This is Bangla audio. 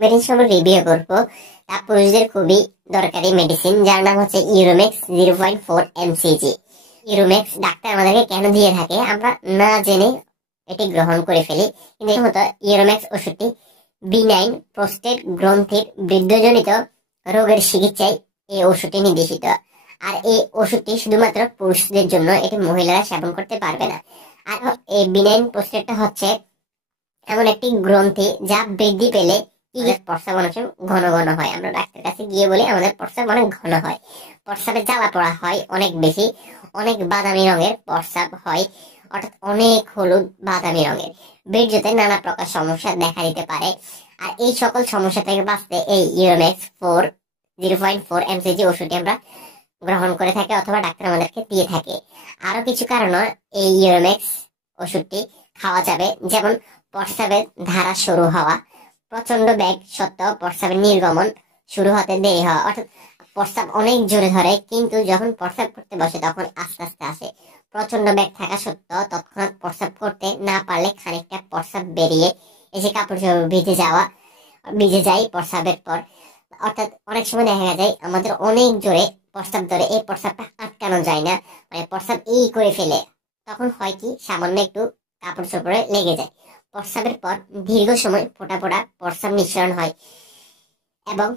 মেডিসিন রিভিউ করবো তা পুরুষদের খুবই দরকারি মেডিসিন, যার নাম হচ্ছে ইউরোমেক্স 0.4 mcg। ইউরোমেক্স ডাক্তার আমাদেরকে কেন দিয়ে থাকে আমরা না জেনে এটি গ্রহণ করে ফেলি, কিন্তু মতো ইউরোমেক্স ওষুধটি বিনাইন প্রোস্টেট গ্রন্থির বৃদ্ধজনিত রোগের চিকিৎসায় এই ওষুধটি নির্দেশিত। আর এই ওষুধটি শুধুমাত্র পুরুষদের জন্য, এটি মহিলারা সেবন করতে পারবে না। আর এই বিনাইন প্রোস্টেটটা হচ্ছে এমন একটি গ্রন্থি যা বৃদ্ধি পেলে প্রস্রাব অনেক ঘন ঘন হয়। আমরা ডাক্তারের কাছে গিয়ে বলি আমাদের প্রস্রাব অনেক ঘন হয়, প্রস্রাবে জ্বালা পড়া হয় অনেক বেশি, অনেক বাদামি রঙের প্রস্রাব হয়, অর্থাৎ অনেক হলুদ বাদামি রঙের। বীর্যতে নানা প্রকার সমস্যা দেখা দিতে পারে। আর এই সকল সমস্যা থেকে বাঁচতে এই ইউরোমেক্স 0.4 mcg ওষুধটি আমরা গ্রহণ করে থাকি অথবা ডাক্তার আমাদেরকে দিয়ে থাকে। আরো কিছু কারণ এই ইউরোমেক্স ওষুধটি খাওয়া যাবে, যেমন প্রস্রাবের ধারা শুরু হওয়া, প্রচন্ড বেগ সত্ত্বেও প্রস্রাবের নির্গমন শুরু হতে দেরি হওয়া, অর্থাৎ প্রস্রাব অনেক জোরে ধরে কিন্তু যখন প্রস্রাব করতে বসে তখন আস্তে আস্তে আসে। প্রচন্ড বেগ থাকা সত্ত্বেও তৎক্ষণাৎ প্রস্রাব করতে না পারলে খানিকটা প্রস্রাব বেরিয়ে এসে কাপড় চোপড় ভিজে যায় প্রস্রাবের পর। অর্থাৎ অনেক সময় দেখা যায় আমাদের অনেক জোরে প্রস্রাব ধরে, এই প্রস্রাবটা আটকানো যায় না, মানে প্রস্রাব করে ফেলে। তখন হয় কি, সামান্য একটু কাপড় চোপড়ে লেগে যায়। প্রস্রাবের পর দীর্ঘ সময় ফোঁটা ফোঁটা প্রস্রাব মিশ্রণ হয় এবং